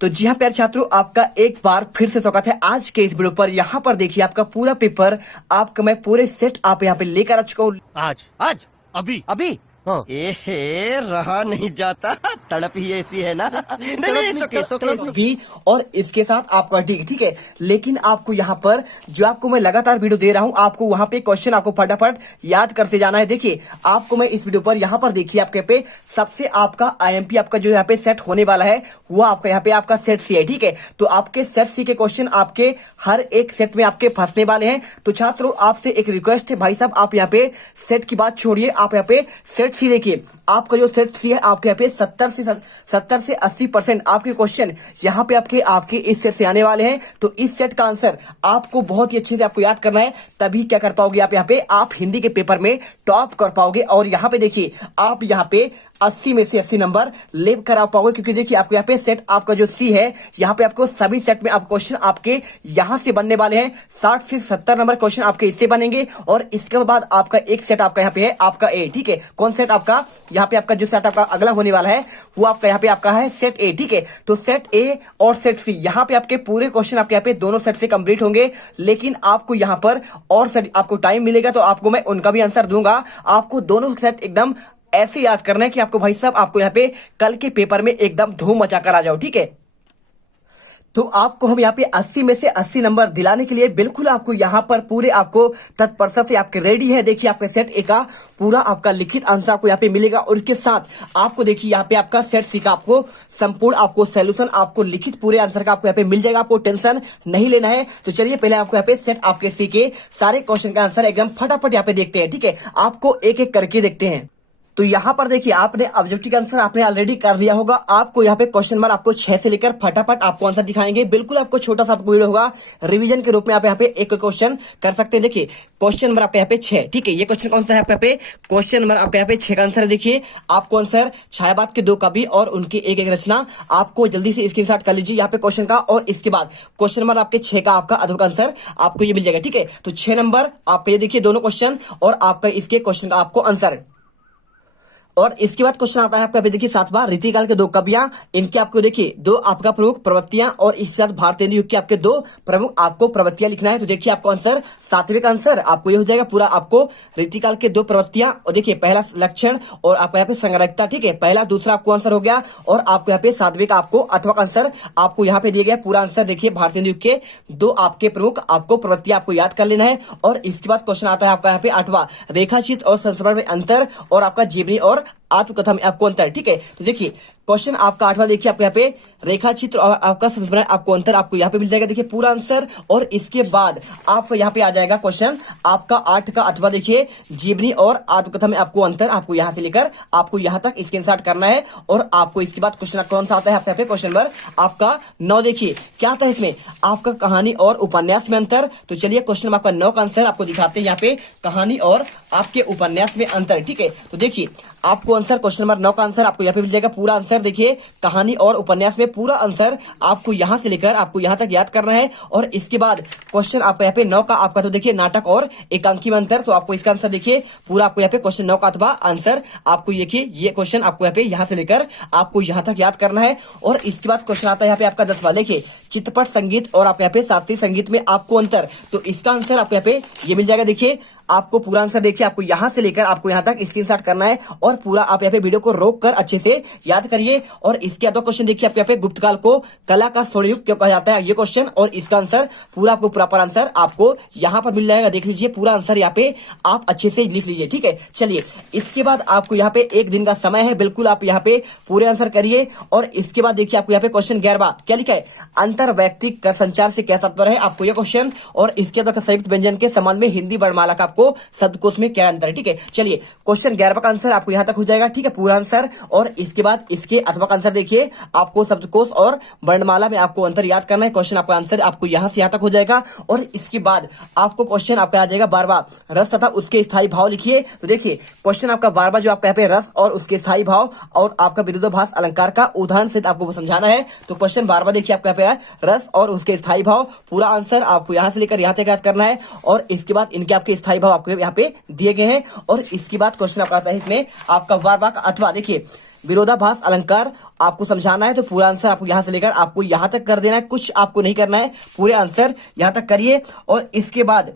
तो जी हाँ प्यारे छात्रों, आपका एक बार फिर से स्वागत है आज के इस वीडियो पर। यहाँ पर देखिए आपका पूरा पेपर आपका मैं पूरे सेट आप यहाँ पे लेकर आ चुका हूँ। आज आज अभी अभी हाँ एहे रहा नहीं जाता, तड़प ही ऐसी है ना। नहीं सोके वी और इसके साथ आपका डी, ठीक है। लेकिन आपको यहाँ पर जो आपको मैं लगातार वीडियो दे रहा हूँ, आपको वहां पे क्वेश्चन आपको फटाफट याद करते जाना है। देखिए आपको मैं इस वीडियो पर यहाँ पर देखिए आपके पे सबसे आपका आईएमपी आपका जो यहाँ पे सेट होने वाला है वो आपका यहाँ पे आपका सेट सी है, ठीक है। तो आपके सेट सी के क्वेश्चन आपके हर एक सेट में आपके फंसने वाले हैं। तो छात्रों आपसे एक रिक्वेस्ट है भाई साहब, आप यहाँ पे सेट की बात छोड़िए, आप यहाँ पे सेट सी देखिए। आपका जो सेट सी है आपके यहाँ पे 70 से 80% आपके क्वेश्चन यहाँ पे आपके इस सेट से आने वाले हैं। तो इस सेट का आंसर आपको बहुत ही अच्छे से आपको याद करना है, तभी क्या कर पाओगे आप यहाँ पे आप हिंदी के पेपर में टॉप कर पाओगे। और यहाँ पे देखिए आप यहाँ पे 80 में से 80 नंबर ले कर आ पाओगे, क्योंकि देखिए आपको यहाँ पे सेट आपका जो सी है यहाँ पे आपको सभी सेट में आप क्वेश्चन आपके यहाँ से बनने वाले हैं। 60 से 70 नंबर क्वेश्चन आपके इससे बनेंगे। और इसके बाद आपका एक सेट आपका यहाँ पे है आपका ए, ठीक है। कौन सेट आपका यहाँ पे आपका जो सेट आपका अगला होने वाला है वो आपका यहाँ पे आपका है सेट ए, ठीक है। तो सेट ए और सेट सी यहाँ पे आपके पूरे क्वेश्चन आपके यहाँ पे दोनों सेट से कंप्लीट होंगे। लेकिन आपको यहाँ पर और सेट आपको टाइम मिलेगा तो आपको मैं उनका भी आंसर दूंगा। आपको दोनों सेट एकदम ऐसे याद करना है कि आपको भाई साहब आपको यहाँ पे कल के पेपर में एकदम धूम मचा कर आ जाओ, ठीक है। तो आपको हम यहाँ पे 80 में से 80 नंबर दिलाने के लिए बिल्कुल आपको यहाँ पर पूरे आपको तत्परता से आपके रेडी है। देखिए आपके सेट ए का पूरा आपका लिखित आंसर आपको यहाँ पे मिलेगा और इसके साथ आपको देखिए यहाँ पे आपका सेट सी का आपको संपूर्ण आपको सॉल्यूशन आपको लिखित पूरे आंसर का आपको यहाँ पे मिल जाएगा। आपको टेंशन नहीं लेना है। तो चलिए पहले आपको यहाँ पे सेट आपके सी के सारे क्वेश्चन का आंसर एकदम फटाफट यहाँ पे देखते हैं, ठीक है। आपको एक एक करके देखते हैं। तो यहाँ पर देखिए आपने ऑब्जेक्टिव का आंसर आपने ऑलरेडी कर दिया होगा। आपको यहाँ पे क्वेश्चन नंबर आपको 6 से लेकर फटाफट आपको आंसर दिखाएंगे। बिल्कुल आपको छोटा सा आपको वीडियो होगा, रिवीजन के रूप में आप यहाँ पे एक क्वेश्चन कर सकते हैं। देखिए क्वेश्चन नंबर आपका यहाँ पे 6, ठीक है। ये क्वेश्चन कौन सा है आपका यहाँ पे क्वेश्चन नंबर आपका यहाँ पे 6 का आंसर है। देखिए आपको आंसर छायावाद के 2 कवि और उनकी एक एक रचना आपको जल्दी से स्क्रीनशॉट कर लीजिए यहाँ पे क्वेश्चन का। और इसके बाद क्वेश्चन नंबर आपके 6 का आपका अधूरा आंसर आपको ये मिल जाएगा, ठीक है। तो 6 नंबर आपका ये देखिए दोनों क्वेश्चन और आपका इसके क्वेश्चन का आपको आंसर। और इसके बाद क्वेश्चन आता है आपका देखिए 7वां रीतिकाल के 2 कवियां, इनके आपको देखिए 2 आपका प्रमुख प्रवृत्तियां और इसके साथ भारतीय युग के आपके 2 प्रमुख आपको प्रवृत्तियां लिखना है। तो देखिए आपको आंसर 7वें का आंसर आपको ये हो जाएगा पूरा आपको रीतिकाल के 2 प्रवृत्तियां। और देखिए पहला लक्षण और आपको यहाँ पे संग्रहता, ठीक है। पहला दूसरा आपको आंसर हो गया। और आपको यहाँ पे 7वें का आपको अथवा का आंसर आपको यहाँ पे दिया गया पूरा आंसर। देखिए भारतीय युग के 2 आपके प्रमुख आपको प्रवृत्तियां आपको याद कर लेना है। और इसके बाद क्वेश्चन आता है आपका यहाँ पे 8वां रेखाचित्र और संस्मरण में अंतर और आपका जीवनी और आत्मकथा में आपको अंतर, ठीक है। तो देखिए क्वेश्चन आपका 8वां देखिए आपको यहाँ पे रेखा चित्र और आपका संस्मरण आपको अंतर आपको यहाँ पे मिल जाएगा। देखिए पूरा आंसर। और इसके बाद आपको यहाँ पे आ जाएगा क्वेश्चन आपका 8 का अथवा देखिए जीवनी और आत्मकथा में आपको अंतर आपको यहाँ से लेकर आपको यहाँ तक स्क्रीनशॉट करना है। और आपको इसके बाद क्वेश्चन कौन सा आता है आपके यहाँ पे क्वेश्चन नंबर आपका 9। देखिए क्या आता है इसमें आपका कहानी और उपन्यास में अंतर। तो चलिए क्वेश्चन आपका 9 का आंसर आपको दिखाते हैं यहाँ पे कहानी और आपके उपन्यास में अंतर, ठीक है। तो देखिए आपको आंसर क्वेश्चन नंबर 9 का आंसर आपको यहाँ पे मिल जाएगा पूरा आंसर। देखिए कहानी और उपन्यास में पूरा आंसर आपको यहाँ से लेकर आपको यहाँ तक याद करना है। और इसके बाद क्वेश्चन आपको यहाँ पे 9 का आपका तो देखिए नाटक और एकांकी में अंतर। तो आपको इसका आंसर देखिए पूरा आपको यहाँ पे क्वेश्चन 9 का अथवा आंसर आपको देखिए ये क्वेश्चन आपको यहाँ पे यहाँ से लेकर आपको यहाँ तक याद करना है। और इसके बाद क्वेश्चन आता है यहाँ पे आपका 10वां देखिए चित्रपट संगीत और आपको यहाँ पे शास्त्रीय संगीत में आपको अंतर। तो इसका आंसर आपको यहाँ पे ये मिल जाएगा। देखिए आपको पूरा आंसर देखिए आपको यहाँ से लेकर आपको यहाँ तक स्क्रीनशॉट करना है और पूरा आप यहाँ पे वीडियो को रोक कर अच्छे से याद करिए। और इसके बाद क्वेश्चन देखिए आपके यहाँ पे गुप्त काल को कला का स्वर्णयुग क्यों कहा जाता है ये क्वेश्चन। और इसका आंसर पूरा आपको प्रॉपर आंसर आपको यहाँ पर मिल जाएगा। देख लीजिए पूरा आंसर यहाँ पे आप अच्छे से लिख लीजिए, ठीक है। चलिए इसके बाद आपको यहाँ पे 1 दिन का समय है, बिल्कुल आप यहाँ पे पूरे आंसर करिए। और इसके बाद देखिए आपको यहाँ पे क्वेश्चन 11वां क्या लिखा है अंतर वैयक्तिक संचार से क्या तात्पर्य है आपको ये क्वेश्चन। और इसके बाद संयुक्त व्यंजन के संबंध में हिंदी वर्णमाला का आपको शब्दकोश में क्या अंतर है, ठीक है। चलिए क्वेश्चन 11वां का आंसर आपको यहाँ तक हो जाएगा, ठीक है, पूरा आंसर। और इसके बाद इसके अथवा का आंसर देखिए आपको शब्दकोश और वर्णमाला में आपको अंतर याद करना है। क्वेश्चन आपका आंसर आपको यहाँ से यहाँ तक हो जाएगा। और इसके बाद आपको क्वेश्चन आपका आ जाएगा 12वां रस तथा उसके स्थायी भाव लिखिए। तो देखिए क्वेश्चन आपका 12वां जो आपका यहाँ पे रस और उसके स्थायी भाव और आपका विरोधाभास अलंकार का उदाहरण से आपको समझाना है। तो क्वेश्चन 12वां देखिए आपका यहाँ पे रस और उसके स्थायी भाव पूरा आंसर आपको यहाँ से लेकर यहाँ तक याद करना है। और इसके बाद इनके आपके स्थायी भाव आपको यहाँ पे दिए गए हैं। और इसके बाद क्वेश्चन आपका आता है इसमें आपका वार वाक अथवा देखिए विरोधाभास अलंकार आपको समझाना है, तो पूरा आंसर आपको यहां से लेकर आपको यहां तक कर देना है, कुछ आपको नहीं करना है, पूरे आंसर यहां तक करिए। और इसके बाद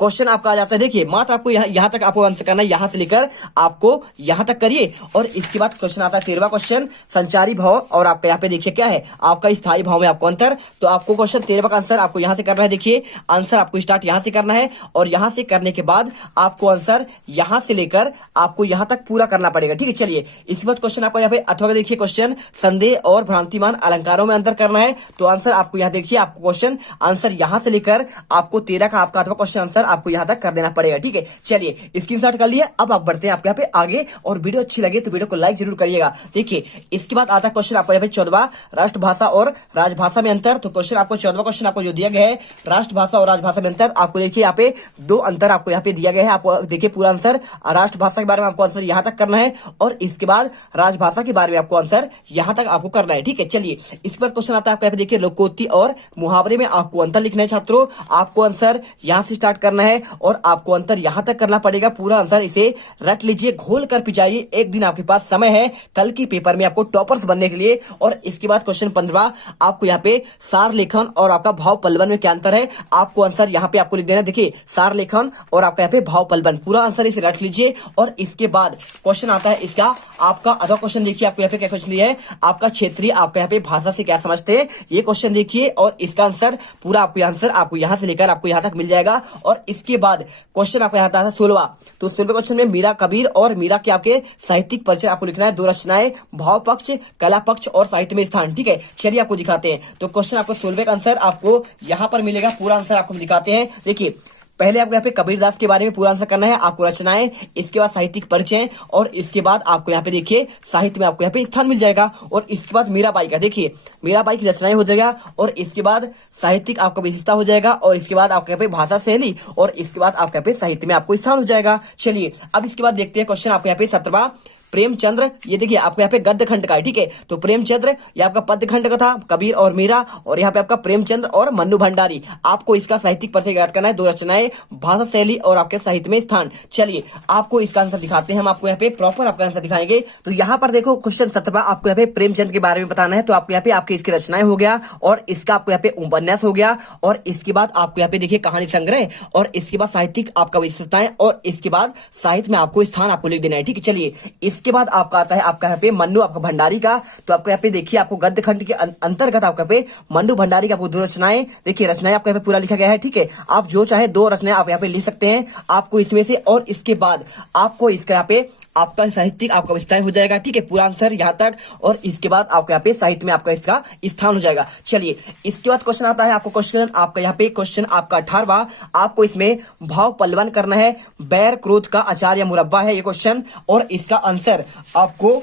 क्वेश्चन आपका आ जाता है, देखिए मात्र आपको यहां तक आपको आंसर करना है, यहां से लेकर आपको यहां तक करिए। और इसके बाद क्वेश्चन आता है 13वां क्वेश्चन, संचारी भाव और आपका यहाँ पे देखिए क्या है, आपका स्थायी भाव में आपको अंतर। तो आपको क्वेश्चन 13वां का आंसर आपको यहां से करना है। देखिए आंसर आपको स्टार्ट यहां से करना है और यहां से करने के बाद आपको आंसर यहां से लेकर आपको यहां तक पूरा करना पड़ेगा, ठीक है। चलिए इसके बाद क्वेश्चन आपको यहाँ पे अथवा देखिए क्वेश्चन, संदेह और भ्रांतिमान अलंकारों में अंतर करना है। तो आंसर आपको यहाँ देखिए, आपको क्वेश्चन आंसर यहां से लेकर आपको 13 का आपका अथवा क्वेश्चन आंसर आपको यहां तक कर देना पड़ेगा, ठीक है। चलिए स्क्रीनशॉट कर लिए, अब आप बढ़ते हैं आपके यहाँ पे आगे। और वीडियो अच्छी लगे तो वीडियो को लाइक जरूर करिएगा। देखिए इसके बाद आता है क्वेश्चन आपको यहाँ पे 14वां, राष्ट्रभाषा और राजभाषा में अंतर। तो क्वेश्चन आपको 14वां क्वेश्चन आपको जो दिया गया है, राष्ट्रभाषा और राजभाषा में अंतर, आपको देखिए यहाँ पे 2 अंतर आपको यहाँ पे दिया गया है। आपको देखिए पूरा आंसर राष्ट्रभाषा के बारे में आपको आंसर यहां तक करना है और इसके बाद राजभाषा के बारे में आपको आंसर यहां तक आपको करना है, ठीक है। चलिए इसके बाद क्वेश्चन आता है आपको यहाँ पे देखिए, लोकोक्ति और मुहावरे में आपको अंतर लिखना है छात्रों। आपको आंसर यहां से स्टार्ट करना है और आपको अंतर यहां तक करना पड़ेगा। पूरा आंसर इसे रट लीजिए, घोल कर पिचाइए, एक दिन आपके पास समय है कल की पेपर में आपको टॉपर्स बनने के लिए। और इसके बाद क्वेश्चन 15वां, आपको यहाँ पे सार लेखन और आपका भाव पलवन में क्या अंतर है, आपको आंसर यहाँ पे आपको लिख देना है। देखिए सार लेखन और आपका यहाँ पे भाव पलवन, पूरा आंसर इसे रट लीजिए। और इसके बाद क्वेश्चन आता है इसका आपका अगला क्वेश्चन, देखिए आपको यहाँ पे क्या क्वेश्चन दिया है, आपका क्षेत्रीय आपका यहाँ पे भाषा से क्या समझते हैं, ये क्वेश्चन देखिए। और इसका आंसर पूरा आपको आंसर आपको यहां से लेकर आपको यहां तक मिल जाएगा। और इसके बाद क्वेश्चन आपको यहाँ आता है 16वां। तो 16वें क्वेश्चन में मीरा कबीर और मीरा के आपके साहित्यिक परिचय आपको लिखना है, 2 रचनाएं, भाव पक्ष, कला पक्ष और साहित्य में स्थान, ठीक है। चलिए आपको दिखाते हैं। तो क्वेश्चन आपको 16वें का आंसर आपको यहां पर मिलेगा, पूरा आंसर आपको दिखाते हैं। देखिए पहले आपको यहाँ पे कबीरदास के बारे में पूरा आंसर करना है, आपको रचनाएं, इसके बाद साहित्यिक परिचय और इसके बाद आपको यहाँ पे देखिए साहित्य में आपको यहाँ पे स्थान मिल जाएगा। और इसके बाद मीराबाई का, देखिए मीराबाई की रचनाएं हो जाएगा और इसके बाद साहित्यिक आपका विशेषता हो जाएगा और इसके बाद आपके यहाँ पे भाषा शैली और इसके बाद आपके यहाँ पे साहित्य में आपको स्थान हो जाएगा। चलिए अब इसके बाद देखते हैं क्वेश्चन आपको यहाँ पे 17वां, प्रेमचंद्र, ये देखिए आपको यहाँ पे गद्य खंड का है, ठीक है। तो प्रेमचंद्र ये आपका पद्य खंड का था, कबीर और मीरा, और यहाँ पे आपका प्रेमचंद्र और मन्नू भंडारी। आपको इसका साहित्यिक परिचय याद करना है, 2 रचनाएं, भाषा शैली और आपके साहित्य में स्थान। चलिए आपको इसका आंसर दिखाते हैं, हम आपको यहाँ पे प्रॉपर आपका आंसर दिखाएंगे। तो यहाँ पर देखो क्वेश्चन 17वां, आपको यहाँ पे प्रेमचंद के बारे में बताना है। तो आपको यहाँ पे आपकी इसकी रचनाएं हो गया और इसका आपको यहाँ पे उपन्यास हो गया और इसके बाद आपको यहाँ पे देखिए कहानी संग्रह और इसके बाद साहित्यिक आपका विशेषताएं और इसके बाद साहित्य में आपको स्थान आपको लिख देना है, ठीक है। चलिए इसके बाद आपका आता है आपका यहाँ पे मन्नू आपका भंडारी का। तो आपको यहाँ पे देखिए आपको गद्य खंड के अंतर्गत आपका यहाँ पे मन्नू भंडारी का आपको 2 रचनाएं, देखिए रचनाएं आपको यहाँ पे पूरा लिखा गया है, ठीक है। आप जो चाहे 2 रचनाएं आप यहाँ पे लिख सकते हैं आपको इसमें से। और इसके बाद आपको इसका यहाँ पे आपका साहित्यिक आपका विस्तार हो जाएगा, ठीक है, पूरा आंसर यहाँ तक। और इसके बाद आपको यहाँ पे साहित्य में आपका इसका स्थान हो जाएगा। चलिए इसके बाद क्वेश्चन आता है आपको क्वेश्चन आपका यहाँ पे क्वेश्चन आपका 18वां, आपको इसमें भाव पलवन करना है, बैर क्रोध का अचार या मुरब्बा है ये क्वेश्चन। और इसका आंसर आपको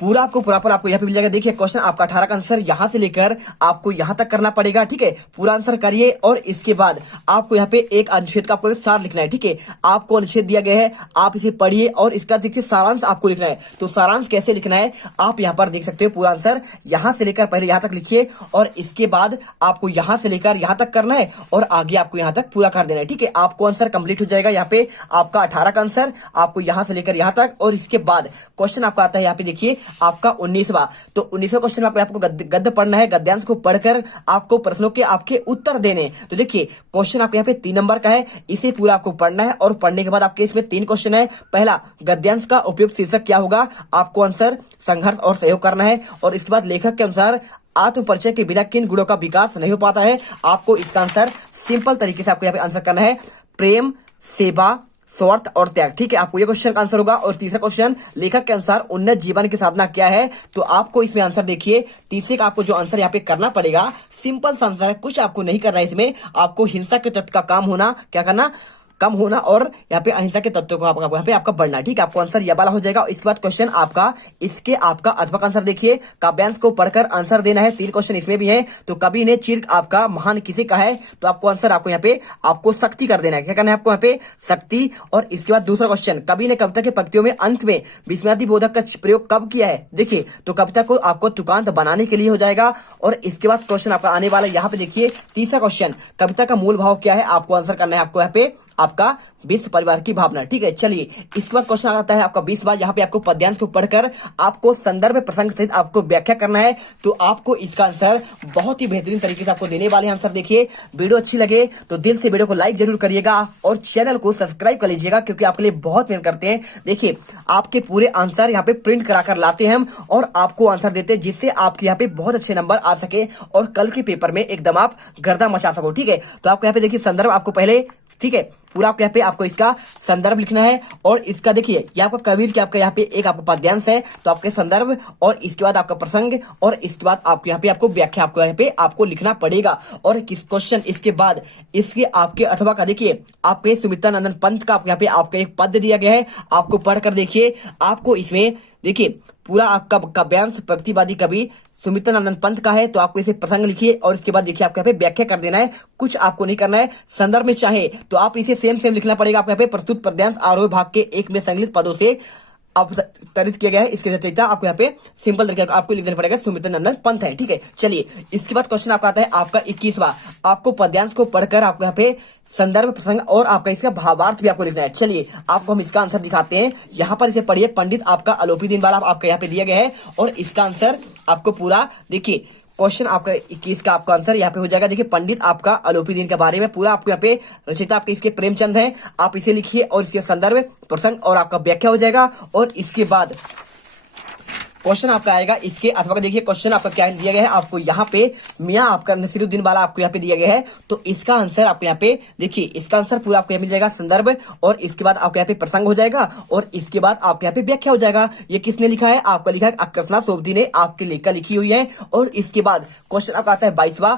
पूरा आपको प्रॉपर आपको यहाँ पे मिल जाएगा। देखिए क्वेश्चन आपका 18 का आंसर यहाँ से लेकर आपको यहाँ तक करना पड़ेगा, ठीक है। पूरा आंसर करिए और इसके बाद आपको यहाँ पे एक अनुच्छेद का आपको सार लिखना है, ठीक है। आपको अनुच्छेद दिया गया है, आप इसे पढ़िए और इसका देखिए सारांश आपको लिखना है। तो सारांश कैसे लिखना है आप यहाँ पर देख सकते हो। पूरा आंसर यहाँ से लेकर पहले यहाँ तक लिखिए और इसके बाद आपको यहाँ से लेकर यहाँ तक करना है और आगे आपको यहाँ तक पूरा कर देना है, ठीक है। आपको आंसर कंप्लीट हो जाएगा यहाँ पे आपका 18 का आंसर आपको यहाँ से लेकर यहाँ तक। और इसके बाद क्वेश्चन आपका आता है यहाँ पे देखिए आपका 19वां। तो 19वां क्वेश्चन में आपको गद्य पढ़ना है, गद्यांश को पढ़कर आपको प्रश्नों के आपके उत्तर देने। तो देखिए क्वेश्चन आपके यहाँ पे 3 नंबर का है, इसे पूरा आपको पढ़ना है और पढ़ने के बाद आपके इसमें 3 क्वेश्चन है। पहला, गद्यांश का उपयुक्त शीर्षक क्या होगा, आपको आंसर संघर्ष और सहयोग करना है। और इसके बाद लेखक के अनुसार आत्म परिचय के बिना किन गुणों का विकास नहीं हो पाता है, आपको इसका आंसर सिंपल तरीके से आपको यहाँ पे आंसर करना है, प्रेम, सेवा, स्वार्थ और त्याग, ठीक है। आपको ये क्वेश्चन का आंसर होगा। और तीसरा क्वेश्चन, लेखक के अनुसार उन्नत जीवन की साधना क्या है, तो आपको इसमें आंसर देखिए तीसरे का आपको जो आंसर यहाँ पे करना पड़ेगा सिंपल सा आंसर है, कुछ आपको नहीं करना है इसमें। आपको हिंसा के तत्व का काम होना क्या करना कम होना और यहाँ पे अहिंसा के तत्वों को आपका यहाँ पे आपका बढ़ना, ठीक है। आपको आंसर यह वाला हो जाएगा। इसके बाद क्वेश्चन आपका इसके आपका अथवा का आंसर देखिए, काव्यांश को पढ़कर आंसर देना है। 3 क्वेश्चन इसमें भी है। तो कवि ने चिर आपका महान किसे कहा है, तो आपको आंसर आपको यहाँ पे आपको शक्ति कर देना है, क्या करना है आपको यहाँ पे शक्ति। और इसके बाद दूसरा क्वेश्चन, कवि ने कविता के पंक्तियों में अंत में विस्मयादि बोधक का प्रयोग कब किया है, देखिए तो कविता को आपको तुकांत बनाने के लिए हो जाएगा। और इसके बाद क्वेश्चन आपका आने वाला यहाँ पे देखिए तीसरा क्वेश्चन, कविता का मूल भाव क्या है, आपको आंसर करना है आपको यहाँ पे आपका विश्व परिवार की भावना। ठीक है, चलिए इसके बाद क्वेश्चन आता है आपका 20 बार। यहाँ पे आपको पद्यांश को पढ़कर आपको संदर्भ प्रसंग सहित आपको व्याख्या करना है। तो आपको इसका आंसर बहुत ही बेहतरीन तरीके से आपको देने वाले हैं आंसर। देखिए वीडियो अच्छी लगे तो दिल से वीडियो को लाइक जरूर करिएगा और चैनल को सब्सक्राइब कर लीजिएगा, क्योंकि आपके लिए बहुत मेहनत करते हैं। देखिए आपके पूरे आंसर यहाँ पे प्रिंट कराकर लाते हैं हम और आपको आंसर देते हैं, जिससे आपके यहाँ पे बहुत अच्छे नंबर आ सके और कल के पेपर में एकदम आप गर्दा मचा सको। ठीक है, तो आपको यहाँ पे देखिए संदर्भ आपको पहले, ठीक है, पूरा आपको यहाँ पे आपको इसका संदर्भ लिखना है और इसका देखिए ये आपका कबीर के आपका यहाँ पे एक आपका पद्यांश है, तो आपके संदर्भ और इसके बाद आपका प्रसंग और इसके बाद आपको यहाँ पे आपको व्याख्या आपको यहाँ पे आपको लिखना पड़ेगा। और किस क्वेश्चन इसके बाद इसके आपके अथवा का देखिए आपके सुमित्रानंदन पंत का आपको यहाँ पे आपका एक पद्य दिया गया है, आपको पढ़कर देखिए आपको इसमें देखिए पूरा आपका काव्यांश प्रतिवादी कवि सुमित्रानंदन पंत का है, तो आपको इसे प्रसंग लिखिए और इसके बाद देखिए आपको यहाँ पे व्याख्या कर देना है, कुछ आपको नहीं करना है। संदर्भ में चाहे तो आप इसे सेम लिखना पड़ेगा। आपको यहाँ पे प्रस्तुत पद्यांश आरोह भाग के एक में संकलित पदों से अवतरित किया गया है, इसके रचयिता आपको यहाँ पे सिंपल तरीके आपको लिख देना पड़ेगा सुमित्रानंदन पंत है। ठीक है, चलिए इसके बाद क्वेश्चन आपका आता है आपका 21वां। आपको पद्यांश को पढ़कर आपको यहाँ पे संदर्भ प्रसंग और आपका इसका भावार्थ भी आपको लिखना है। चलिए आपको हम इसका आंसर दिखाते हैं, यहाँ पर इसे पढ़िए। पंडित आपका अलोपी दीनवाला आपका यहाँ पे दिया गया है और इसका आंसर आपको पूरा देखिए क्वेश्चन आपका 21 का आपका आंसर यहाँ पे हो जाएगा। देखिए पंडित आपका अलोपी दीन के बारे में पूरा आपको यहाँ पे रचयिता आपके इसके प्रेमचंद है, आप इसे लिखिए और इसके संदर्भ प्रसंग और आपका व्याख्या हो जाएगा। और इसके बाद क्वेश्चन आपका आएगा इसके अथवा देखिए क्वेश्चन आपका क्या दिया गया है, आपको यहाँ पे मियाँ आपका नसीरुद्दीन वाला आपको यहाँ पे दिया गया है, तो इसका आंसर आपको यहाँ पे देखिए इसका आंसर पूरा आपको यहाँ मिल जाएगा संदर्भ और इसके बाद आपको यहाँ पे प्रसंग हो जाएगा और इसके बाद आपके यहाँ पे व्याख्या हो जाएगा। ये किसने लिखा है, आपका लिखा है अकृष्णा सोबती ने आपके लेखा लिखी हुई है। और इसके बाद क्वेश्चन आपका आता है 22वां।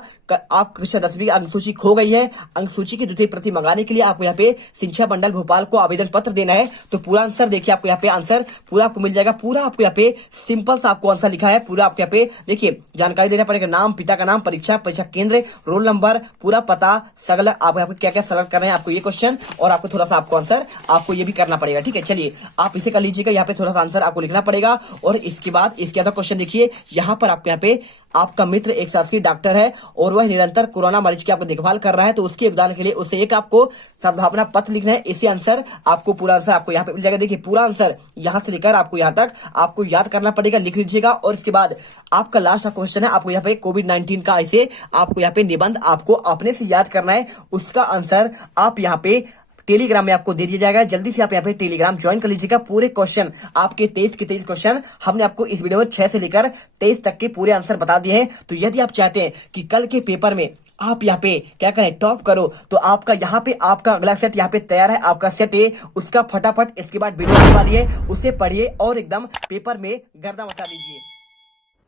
आप कक्षा 10वीं अंक सूची खो गई है, अंक सूची की द्वितीय प्रति मंगाने के लिए आपको यहाँ पे शिक्षा मंडल भोपाल को आवेदन पत्र देना है। तो पूरा आंसर देखिए आपको यहाँ पे आंसर पूरा आपको मिल जाएगा। पूरा आपको यहाँ पे सिंपल सा आपको आंसर लिखा है, पूरा आपके यहाँ पे देखिए जानकारी देना पड़ेगा, नाम, पिता का नाम, परीक्षा केंद्र, रोल नंबर, पूरा पता, सगल आप यहाँ पे क्या क्या सेलेक्ट कर रहे हैं आपको ये क्वेश्चन और आपको थोड़ा सा आपको आंसर आपको ये भी करना पड़ेगा। ठीक है, चलिए आप इसे कर लीजिएगा, यहाँ पे थोड़ा सा आंसर आपको लिखना पड़ेगा। और इसके बाद इसके अंदर क्वेश्चन देखिए, यहाँ पर आपको यहाँ पे आपका मित्र एक शासकीय डॉक्टर है और वह निरंतर कोरोना मरीज की आपको देखभाल कर रहा है, तो उसके योगदान के लिए उसे एक आपको सद्भावना पत्र लिखना है। इसी आंसर आपको पूरा आंसर आपको यहाँ पे मिल जाएगा। देखिए पूरा आंसर यहाँ से लेकर आपको यहाँ तक आपको याद करना पड़ेगा, लिख लीजिएगा। और इसके बाद आपका लास्ट क्वेश्चन है, आपको यहाँ पे कोविड-19 का ऐसे आपको यहाँ पे निबंध आपको अपने से याद करना है, उसका आंसर आप यहाँ पे टेलीग्राम में आपको दे दिया जाएगा। जल्दी से आप यहाँ पे टेलीग्राम ज्वाइन कर लीजिएगा। पूरे क्वेश्चन आपके 23 के 23 क्वेश्चन हमने आपको इस वीडियो में 6 से लेकर 23 तक के पूरे आंसर बता दिए हैं। तो यदि आप चाहते हैं कि कल के पेपर में आप यहाँ पे क्या करें, टॉप करो, तो आपका यहाँ पे आपका अगला सेट यहाँ पे तैयार है। आपका सेट है उसका फटाफट इसके बाद वीडियो आने वाली है, उसे पढ़िए और एकदम पेपर में गर्दा मचा दीजिए।